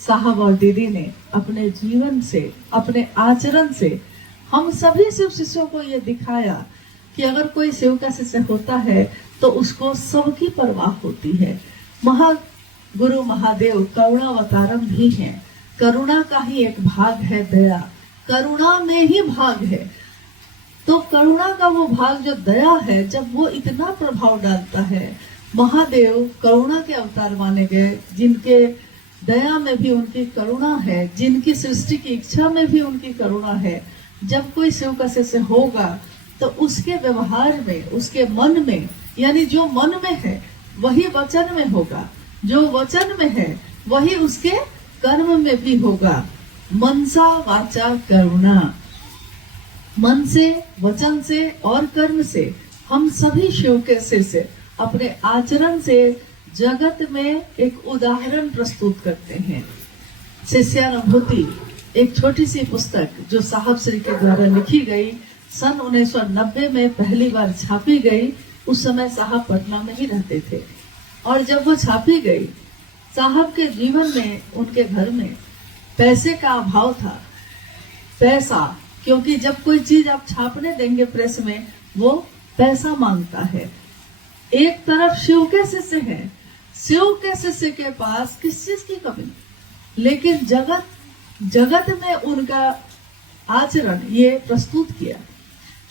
साहब और दीदी ने अपने जीवन से, अपने आचरण से हम सभी शिव शिष्यों को ये दिखाया कि अगर कोई शिव का शिष्य होता है तो उसको सबकी परवाह होती है। महागुरु महादेव करुणावतारम भी हैं। करुणा का ही एक भाग है दया, करुणा में ही भाग है। तो करुणा का वो भाग जो दया है, जब वो इतना प्रभाव डालता है, महादेव करुणा के अवतार माने गए, जिनके दया में भी उनकी करुणा है, जिनकी सृष्टि की इच्छा में भी उनकी करुणा है। जब कोई शिव का शिष्य होगा तो उसके व्यवहार में, उसके मन में, यानी जो मन में है वही वचन में होगा, जो वचन में है वही उसके कर्म में भी होगा। मनसा वाचा करुणा, मन से, वचन से और कर्म से हम सभी शिव के शिष्य अपने आचरण से जगत में एक उदाहरण प्रस्तुत करते हैं। शिष्यानुभूति एक छोटी सी पुस्तक जो साहब श्री के द्वारा लिखी गई, सन 1990 में पहली बार छापी गई। उस समय साहब पटना में ही रहते थे और जब वो छापी गई, साहब के जीवन में, उनके घर में पैसे का अभाव था। पैसा, क्योंकि जब कोई चीज आप छापने देंगे प्रेस में, वो पैसा मांगता है। एक तरफ शिव के शिष्य है, शिव के शिष्य के पास किस चीज की कमी, लेकिन जगत में उनका आचरण ये प्रस्तुत किया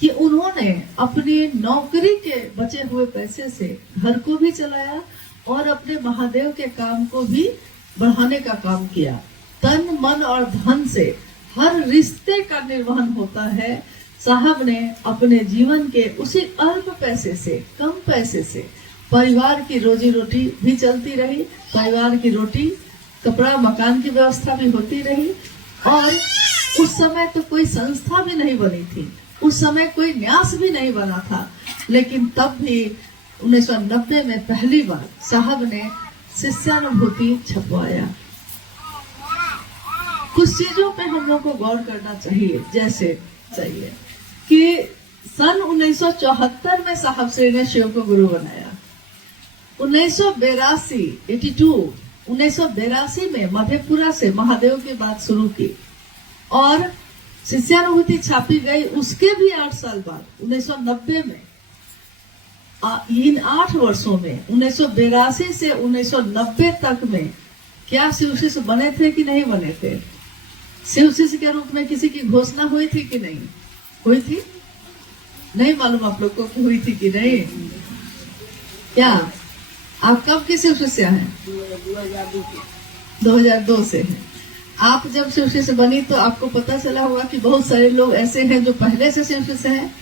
कि उन्होंने अपनी नौकरी के बचे हुए पैसे से घर को भी चलाया और अपने महादेव के काम को भी बढ़ाने का काम किया। तन, मन और धन से हर रिश्ते का निर्वहन होता है। साहब ने अपने जीवन के उसी अल्प पैसे से, कम पैसे से परिवार की रोजी रोटी भी चलती रही, परिवार की रोटी, कपड़ा, मकान की व्यवस्था भी होती रही। और उस समय तो कोई संस्था भी नहीं बनी थी, उस समय कोई न्यास भी नहीं बना था, लेकिन तब भी 1990 में पहली बार साहब ने शिष्यानुभूति छपवाया। कुछ चीजों पे हम लोग को गौर करना चाहिए, जैसे चाहिए कि सन 1974 में साहब श्री ने शिव को गुरु बनाया। 1982 में मधेपुरा से महादेव की बात शुरू की और शिष्यानुभूति छापी गई। उसके भी 8 साल बाद 1990 में, इन 8 वर्षों में 1982 से 1990 तक में क्या शिव शिष्य बने थे कि नहीं बने थे? शिव शिष्य के रूप में किसी की घोषणा हुई थी कि नहीं हुई थी? नहीं मालूम आप लोग को कि हुई थी कि नहीं? क्या आप कब के शिव शिष्य हैं? 2002 से हैं। आप जब शिव शिष्य बनी तो आपको पता चला होगा कि बहुत सारे लोग ऐसे हैं जो पहले से शिव शिष्य हैं।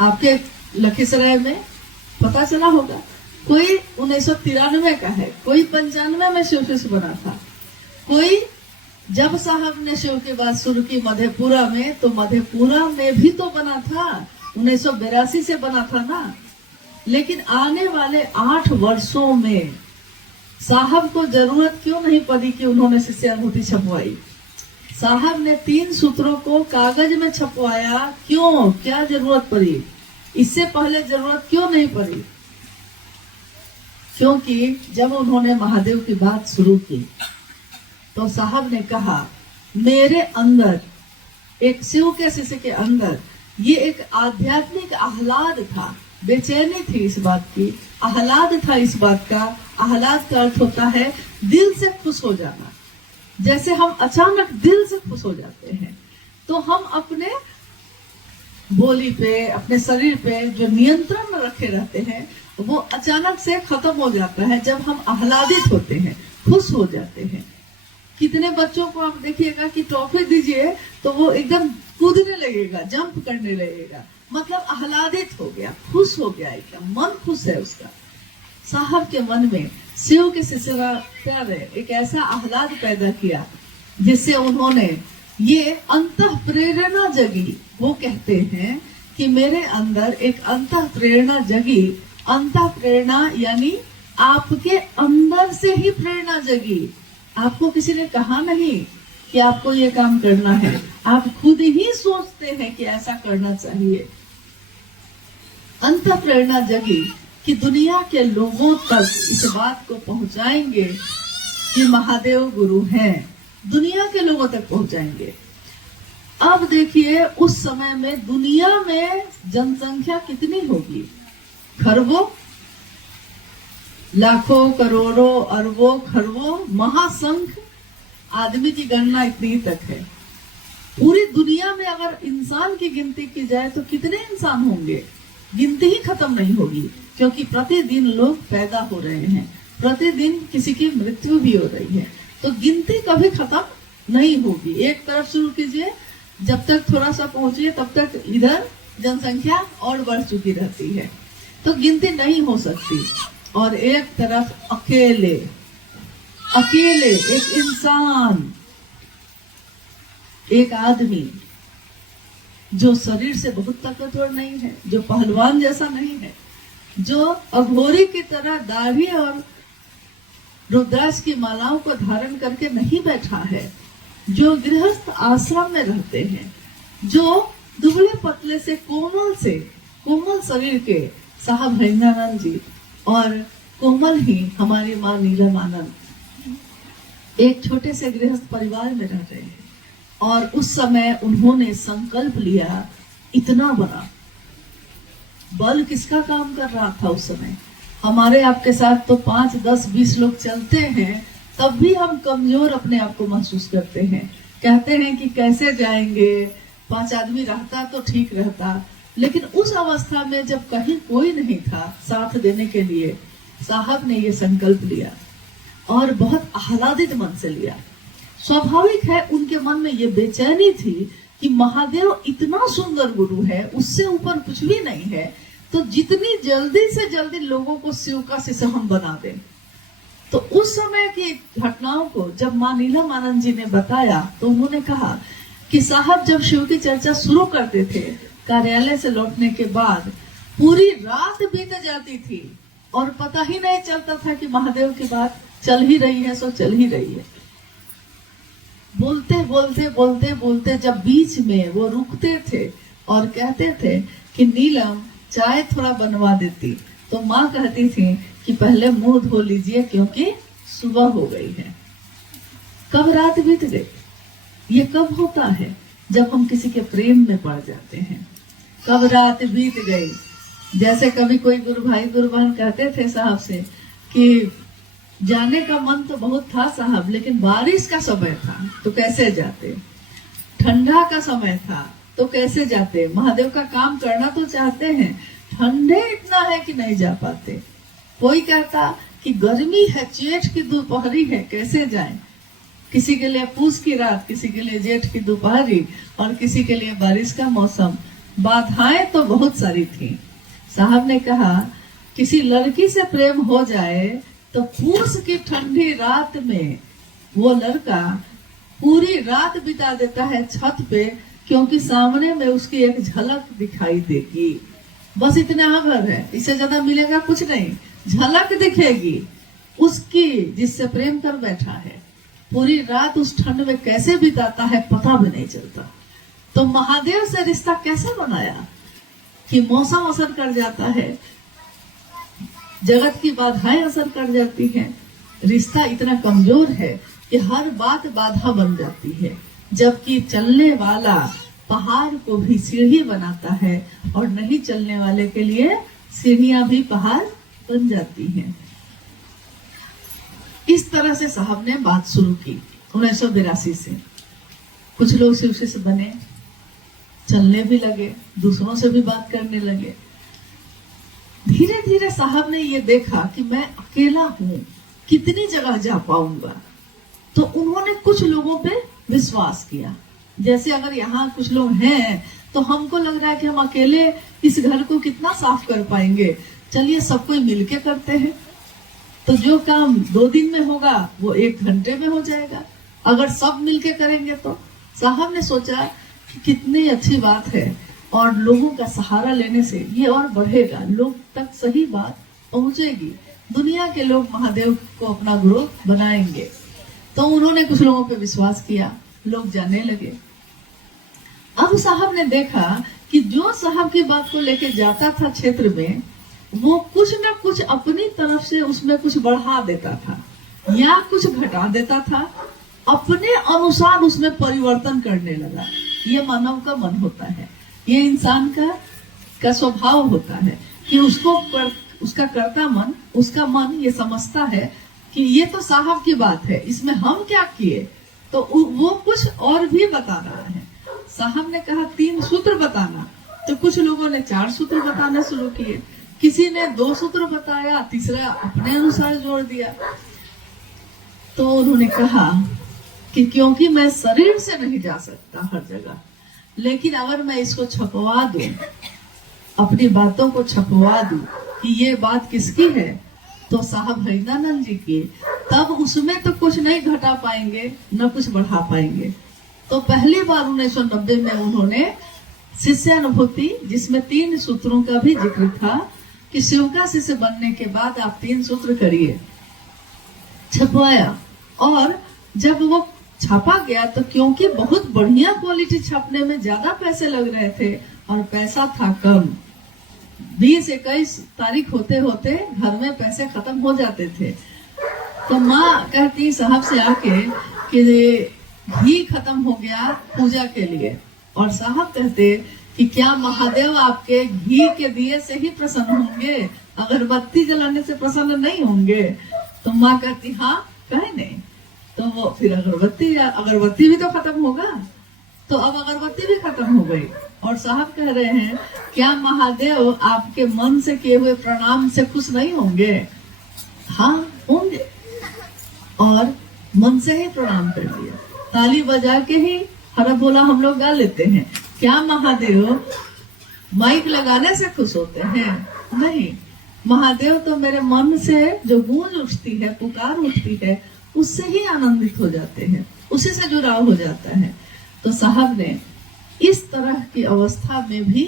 आपके लखीसराय में पता चला होगा, कोई 1993 का है, कोई 95 में शिव शिष्य बना था, कोई जब साहब ने शिव की बात शुरू की मधेपुरा में, तो मधेपुरा में भी तो बना था, 1982 से बना था ना। लेकिन आने वाले 8 वर्षों में साहब को जरूरत क्यों नहीं पड़ी कि उन्होंने शिष्यानुभूति छपवाई? साहब ने 3 सूत्रों को कागज में छपवाया। क्यों, क्या जरूरत पड़ी? इससे पहले जरूरत क्यों नहीं पड़ी? क्योंकि जब उन्होंने महादेव की बात शुरू की तो साहब ने कहा, मेरे अंदर, एक शिव के शिष्य के अंदर ये एक आध्यात्मिक आह्लाद था, बेचैनी थी इस बात की, आह्लाद था इस बात का। आह्लाद का अर्थ होता है दिल से खुश हो जाना। जैसे हम अचानक दिल से खुश हो जाते हैं तो हम अपने बोली पे, अपने शरीर पे जो नियंत्रण में रखे रहते हैं वो अचानक से खत्म हो जाता है जब हम आह्लादित होते हैं, खुश हो जाते हैं। कितने बच्चों को आप देखिएगा कि टॉफी दीजिए तो वो एकदम कूदने लगेगा, जंप करने लगेगा, मतलब आह्लादित हो गया, खुश हो गया, एकदम मन खुश है उसका। साहब के मन में शिव के शिष्य ने एक ऐसा आह्लाद पैदा किया जिससे उन्होंने ये अंतः प्रेरणा जगी। वो कहते हैं कि मेरे अंदर एक अंतः प्रेरणा जगी। अंतः प्रेरणा यानी आपके अंदर से ही प्रेरणा जगी। आपको किसी ने कहा नहीं कि आपको ये काम करना है, आप खुद ही सोचते हैं कि ऐसा करना चाहिए। अंतः प्रेरणा जगी कि दुनिया के लोगों तक इस बात को पहुंचाएंगे कि महादेव गुरु हैं, दुनिया के लोगों तक पहुंचाएंगे। अब देखिए उस समय में दुनिया में जनसंख्या कितनी होगी, खरबों, लाखों, करोड़ों, अरबों, खरबों, महासंख्य आदमी की गणना इतनी तक है। पूरी दुनिया में अगर इंसान की गिनती की जाए तो कितने इंसान होंगे, गिनती ही खत्म नहीं होगी, क्योंकि प्रतिदिन लोग पैदा हो रहे हैं, प्रतिदिन किसी की मृत्यु भी हो रही है, तो गिनती कभी खत्म नहीं होगी। एक तरफ शुरू कीजिए, जब तक थोड़ा सा पहुंचिए तब तक इधर जनसंख्या और बढ़ चुकी रहती है, तो गिनती नहीं हो सकती। और एक तरफ अकेले अकेले एक इंसान, एक आदमी जो शरीर से बहुत ताकतवर नहीं है, जो पहलवान जैसा नहीं है, जो अघोरी की तरह दाढ़ी और रुद्राक्ष की मालाओं को धारण करके नहीं बैठा है, जो गृहस्थ आश्रम में रहते हैं, जो दुबले पतले से कोमल शरीर के साहब हरिनानंद जी और कोमल ही हमारी माँ नीलमानंद एक छोटे से गृहस्थ परिवार में रह रहे हैं। और उस समय उन्होंने संकल्प लिया इतना बड़ा। बल किसका काम कर रहा था उस समय? हमारे आपके साथ तो 5, 10, 20 लोग चलते हैं, तब भी हम कमजोर अपने आप को महसूस करते हैं। कहते हैं कि कैसे जाएंगे, 5 आदमी रहता तो ठीक रहता। लेकिन उस अवस्था में जब कहीं कोई नहीं था साथ देने के लिए, साहब ने ये संकल्प लिया और बहुत आह्लादित मन से लिया। स्वाभाविक है उनके मन में ये बेचैनी थी कि महादेव इतना सुंदर गुरु है, उससे ऊपर कुछ भी नहीं है, तो जितनी जल्दी से जल्दी लोगों को शिव का शिष्य हम बना दें। तो उस समय की घटनाओं को जब माँ नीलमानंद जी ने बताया तो उन्होंने कहा कि साहब जब शिव की चर्चा शुरू करते थे, कार्यालय से लौटने के बाद पूरी रात बीत जाती थी और पता ही नहीं चलता था कि महादेव की बात चल ही रही है, सो चल ही रही है। बोलते बोलते बोलते बोलते जब बीच में वो रुकते थे और कहते थे कि नीलम चाय थोड़ा बनवा देती, तो माँ कहती थी कि पहले मुंह धो लीजिए क्योंकि सुबह हो गई है। कब रात बीत गई? ये कब होता है? जब हम किसी के प्रेम में पड़ जाते हैं। कब रात बीत गई? जैसे कभी कोई गुरु भाई गुरु बहन कहते थे साहब से कि जाने का मन तो बहुत था साहब, लेकिन बारिश का समय था तो कैसे जाते, ठंडा का समय था तो कैसे जाते, महादेव का काम करना तो चाहते हैं, ठंडे इतना है कि नहीं जा पाते। कोई कहता कि गर्मी है, जेठ की दोपहरी है, कैसे जाएं। किसी के लिए पूस की रात, किसी के लिए जेठ की दोपहरी और किसी के लिए बारिश का मौसम। बाधाएं तो बहुत सारी थी। साहब ने कहा किसी लड़की से प्रेम हो जाए तो पूस की ठंडी रात में वो लड़का पूरी रात बिता देता है छत पे, क्योंकि सामने में उसकी एक झलक दिखाई देगी। बस इतना अगर है, इससे ज्यादा मिलेगा कुछ नहीं, झलक दिखेगी उसकी जिससे प्रेम कर बैठा है। पूरी रात उस ठंड में कैसे बिताता है पता भी नहीं चलता। तो महादेव से रिश्ता कैसे बनाया कि मौसम असर कर जाता है, जगत की बाधाएं असर कर जाती हैं। रिश्ता इतना कमजोर है कि हर बात बाधा बन जाती है, जबकि चलने वाला पहाड़ को भी सीढ़ी बनाता है और नहीं चलने वाले के लिए सीढ़ियां भी पहाड़ बन जाती हैं। इस तरह से साहब ने बात शुरू की 1982 से। कुछ लोग शिव से बने, चलने भी लगे, दूसरों से भी बात करने लगे। धीरे धीरे साहब ने ये देखा कि मैं अकेला हूँ, कितनी जगह जा पाऊंगा। तो उन्होंने कुछ लोगों पे विश्वास किया। जैसे अगर यहाँ कुछ लोग हैं तो हमको लग रहा है कि हम अकेले इस घर को कितना साफ कर पाएंगे, चलिए सब कोई मिलके करते हैं। तो जो काम 2 दिन में होगा वो 1 घंटे में हो जाएगा, अगर सब मिलके करेंगे तो। साहब ने सोचा कि कितनी अच्छी बात है और लोगों का सहारा लेने से ये और बढ़ेगा, लोग तक सही बात पहुंचेगी, दुनिया के लोग महादेव को अपना गुरु बनाएंगे। तो उन्होंने कुछ लोगों पे विश्वास किया, लोग जाने लगे। अब साहब ने देखा कि जो साहब की बात को लेके जाता था क्षेत्र में, वो कुछ न कुछ अपनी तरफ से उसमें कुछ बढ़ा देता था। या कुछ घटा देता था, अपने अनुसार उसमें परिवर्तन करने लगा। ये मानव का मन होता है, ये इंसान का स्वभाव होता है कि उसका कर्ता मन, उसका मन ये समझता है कि ये तो साहब की बात है, इसमें हम क्या किए, तो वो कुछ और भी बता रहा है। साहब ने कहा 3 सूत्र बताना, तो कुछ लोगों ने 4 सूत्र बताना शुरू किए, किसी ने 2 सूत्र बताया, तीसरा अपने अनुसार जोड़ दिया। तो उन्होंने कहा कि क्योंकि मैं शरीर से नहीं जा सकता हर जगह, लेकिन अगर मैं इसको छपवा दूं, अपनी बातों को छपवा दूं कि ये बात किसकी है, तो साहब हरिदानंद जी की, तब उसमें तो कुछ नहीं घटा पाएंगे न कुछ बढ़ा पाएंगे। तो पहली बार 1990 में उन्होंने शिष्यानुभूति, जिसमें 3 सूत्रों का भी जिक्र था कि शिव का शिष्य बनने के बाद आप 3 सूत्र करिए, छपवाया। और जब वो छापा गया तो क्योंकि बहुत बढ़िया क्वालिटी छापने में ज्यादा पैसे लग रहे थे और पैसा था कम, 20-21 तारीख होते होते घर में पैसे खत्म हो जाते थे। तो माँ कहती साहब से आके कि घी खत्म हो गया पूजा के लिए, और साहब कहते कि क्या महादेव आपके घी के दिए से ही प्रसन्न होंगे, अगरबत्ती जलाने से प्रसन्न नहीं होंगे? तो माँ कहती हाँ, कहे नहीं। तो वो फिर अगरबत्ती भी तो खत्म होगा, तो अब अगरबत्ती भी खत्म हो गई। और साहब कह रहे हैं क्या महादेव आपके मन से किए हुए प्रणाम से खुश नहीं होंगे? हाँ होंगे। और मन से ही प्रणाम कर दिया, ताली बजा के ही हरा बोला हम लोग गा लेते हैं। क्या महादेव माइक लगाने से खुश होते हैं? नहीं, महादेव तो मेरे मन से जो गूंज उठती है, पुकार उठती है, उससे ही आनंदित हो जाते हैं, उसी से जुड़ाव हो जाता है। तो साहब ने इस तरह की अवस्था में भी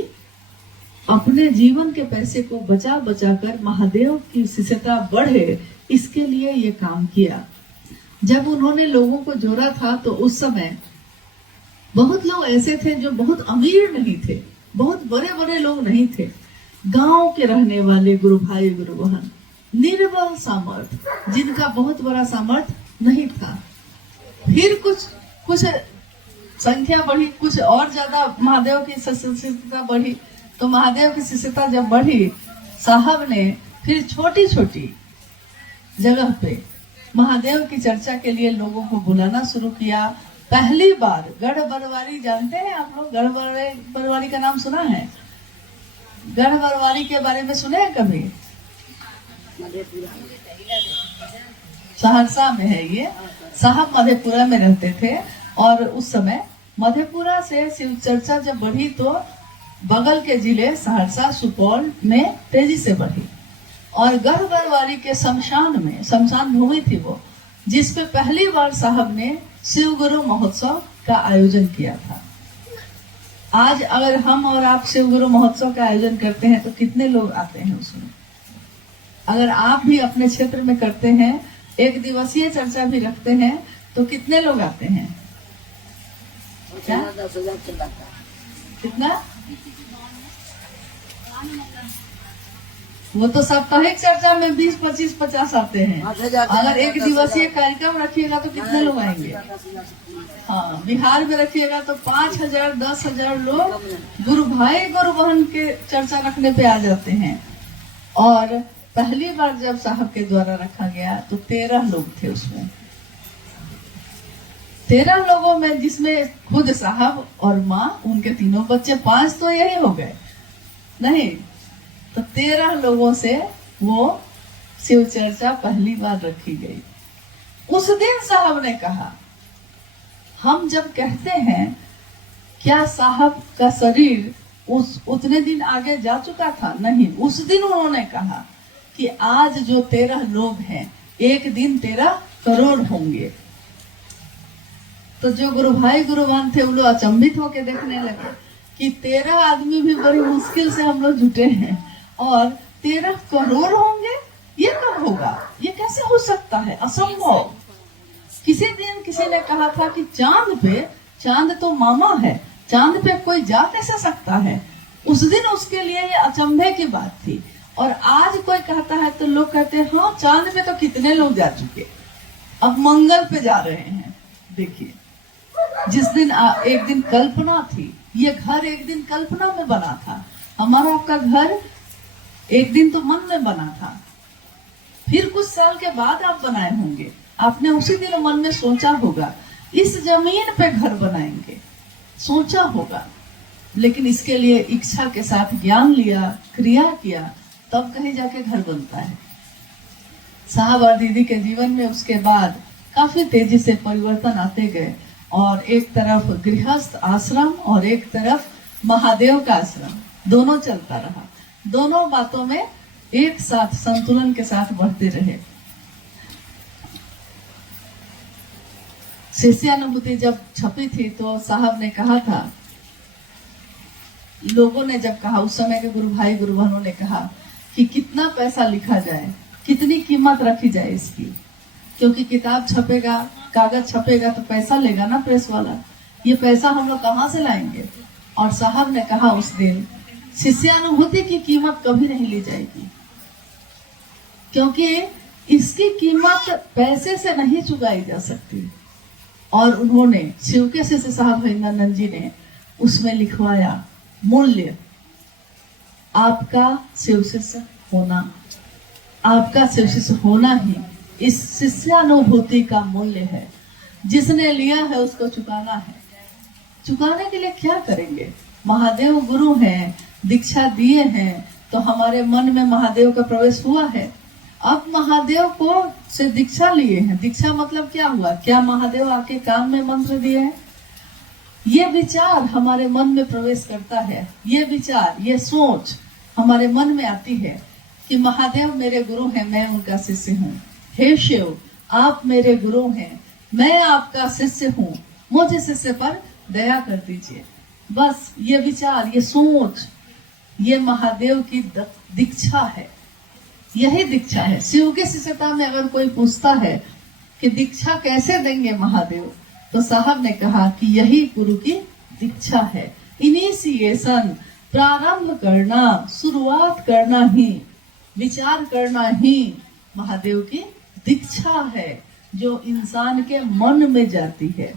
अपने जीवन के पैसे को बचा बचा कर महादेव की शिष्यता बढ़े, इसके लिए ये काम किया। जब उन्होंने लोगों को जोड़ा था तो उस समय बहुत लोग ऐसे थे जो बहुत अमीर नहीं थे, बहुत बड़े बड़े लोग नहीं थे, गांव के रहने वाले गुरु भाई गुरु बहन, निर्बल सामर्थ, जिनका बहुत बड़ा सामर्थ नहीं था। फिर कुछ संख्या बढ़ी, कुछ और ज्यादा महादेव की शिष्यता बढ़ी। तो महादेव की शिष्यता जब बढ़ी, साहब ने फिर छोटी छोटी जगह पे महादेव की चर्चा के लिए लोगों को बुलाना शुरू किया। पहली बार गढ़ बरवारी, जानते हैं आप लोग? गढ़ बरवारी का नाम सुना है? गढ़ बरवारी के बारे में सुने हैं कभी? सहरसा में है ये। साहब मधेपुरा में रहते थे, और उस समय मधेपुरा से शिव चर्चा जब बढ़ी तो बगल के जिले सहरसा, सुपौल में तेजी से बढ़ी। और गढ़ बरवारी के शमशान भूमि थी वो, जिसपे पहली बार साहब ने शिव गुरु महोत्सव का आयोजन किया था। आज अगर हम और आप शिव गुरु महोत्सव का आयोजन करते हैं तो कितने लोग आते हैं उसमें? अगर आप भी अपने क्षेत्र में करते हैं, 1 दिवसीय चर्चा भी रखते हैं, तो कितने लोग आते हैं? क्या? 10,000 चलाता। कितना? वो तो साप्ताहिक चर्चा में 20, 25, 50 आते हैं। अगर 1 दिवसीय कार्यक्रम रखिएगा तो कितने लोग आएंगे? हाँ, बिहार में रखिएगा तो 5,000, 10,000 लोग गुरु भाई गुरु बहन के चर्चा रखने पे आ जाते हैं। और पहली बार जब साहब के द्वारा रखा गया तो 13 लोग थे उसमें। 13 लोगों में जिसमें खुद साहब और माँ, उनके 3 बच्चे, 5 तो यही हो गए नहीं, तो 13 लोगों से वो शिव चर्चा पहली बार रखी गई। उस दिन साहब ने कहा, हम जब कहते हैं क्या साहब का शरीर उतने दिन आगे जा चुका था? नहीं, उस दिन उन्होंने कहा कि आज जो 13 लोग हैं, एक दिन 13 करोड़ होंगे। तो जो गुरु भाई गुरु बहन थे, वो लोग अचंभित होके देखने लगे कि 13 आदमी भी बड़ी मुश्किल से हम लोग जुटे हैं, और 13 करोड़ होंगे, ये कब होगा? ये कैसे हो सकता है? असंभव। किसी दिन किसी ने कहा था कि चांद तो मामा है, चांद पे कोई जा कैसे सकता है? उस दिन उसके लिए ये अचंभे की बात थी। और आज कोई कहता है तो लोग कहते हैं हाँ, चांद पे तो कितने लोग जा चुके। अब मंगल पे जा रहे हैं। देखिए, जिस दिन एक दिन कल्पना थी, ये घर एक दिन कल्पना में बना था। हमारा आपका घर एक दिन तो मन में बना था, फिर कुछ साल के बाद आप बनाए होंगे। आपने उसी दिन मन में सोचा होगा इस जमीन पे घर बनाएंगे, सोचा होगा, लेकिन इसके लिए इच्छा के साथ ज्ञान लिया, क्रिया किया, तब कहीं जाके घर बनता है। साहब और दीदी के जीवन में उसके बाद काफी तेजी से परिवर्तन आते गए, और एक तरफ गृहस्थ आश्रम और एक तरफ महादेव का आश्रम, दोनों चलता रहा। दोनों बातों में एक साथ संतुलन के साथ बढ़ते रहे। शिष्यानुभूति जब छपी थी तो साहब ने कहा था, लोगों ने जब कहा, उस समय के गुरु भाई गुरु बहनों ने कहा कि कितना पैसा लिखा जाए, कितनी कीमत रखी जाए इसकी, क्योंकि किताब छपेगा, कागज छपेगा तो पैसा लेगा ना प्रेस वाला, ये पैसा हम लोग कहाँ से लाएंगे। और साहब ने कहा उस दिन, शिष्यानुभूति की कीमत कभी नहीं ली जाएगी, क्योंकि इसकी कीमत पैसे से नहीं चुकाई जा सकती। और उन्होंने शिव के शिष्य साहब हरिंदरानंद जी ने उसमें लिखवाया, मूल्य आपका शिव शिष्य होना, आपका शिव शिष्य होना ही इस शिष्यानुभूति का मूल्य है। जिसने लिया है उसको चुकाना है। चुकाने के लिए क्या करेंगे? महादेव गुरु हैं, दीक्षा दिए हैं, तो हमारे मन में महादेव का प्रवेश हुआ है। अब महादेव को से दीक्षा लिए हैं। दीक्षा मतलब क्या हुआ? क्या महादेव आके काम में मंत्र दिए हैं? ये विचार हमारे मन में प्रवेश करता है। ये विचार, ये सोच हमारे मन में आती है कि महादेव मेरे गुरु हैं, मैं उनका शिष्य हूँ। हे शिव, आप मेरे गुरु हैं, मैं आपका शिष्य हूँ, मुझे शिष्य पर दया कर दीजिए। बस ये विचार, ये सोच, ये महादेव की दीक्षा है। यही दीक्षा है। शिव के शिष्यता में अगर कोई पूछता है कि दीक्षा कैसे देंगे महादेव, तो साहब ने कहा कि यही गुरु की दीक्षा है। इनिशिएशन, प्रारंभ करना, शुरुआत करना ही, विचार करना ही महादेव की दीक्षा है, जो इंसान के मन में जाती है।